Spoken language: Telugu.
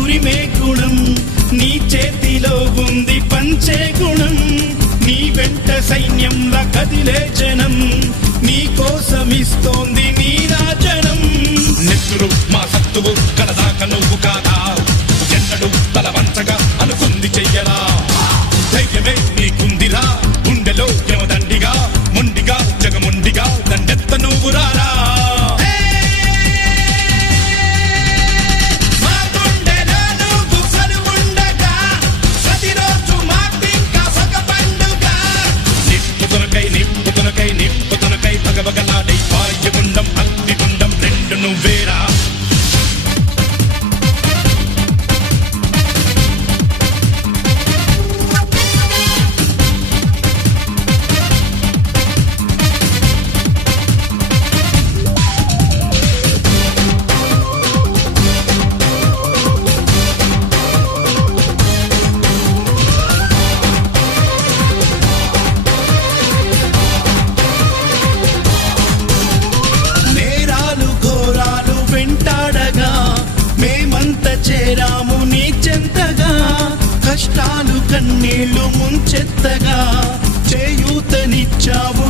ఉరిమే గుణం, నీ చేతిలో ఉంది పంచే గుణం. నీ వెంట సైన్యంలా కదిలే జనం, నీ కోసమిస్తోంది నీ రాజనం. నెత్తురు మా సత్తువు కలదాక నువ్వు కాదా, ఎన్నడు తల వంచగా అనుకుంది చెయ్యరా. ధైర్యమే నీకుందిరా, గుండెలో యమదండిగా, మొండిగా జగమొండిగా దండెత్త నువ్వు రారా. నిప్పుతునకై భగభగలాడై వాయుగుండం అగ్నిగుండం రెండు నువ్వేరా. చేరాము నీ చెంతగా, కష్టాలు కన్నీళ్లు ముంచెత్తగా, చేయూతనిచ్చావు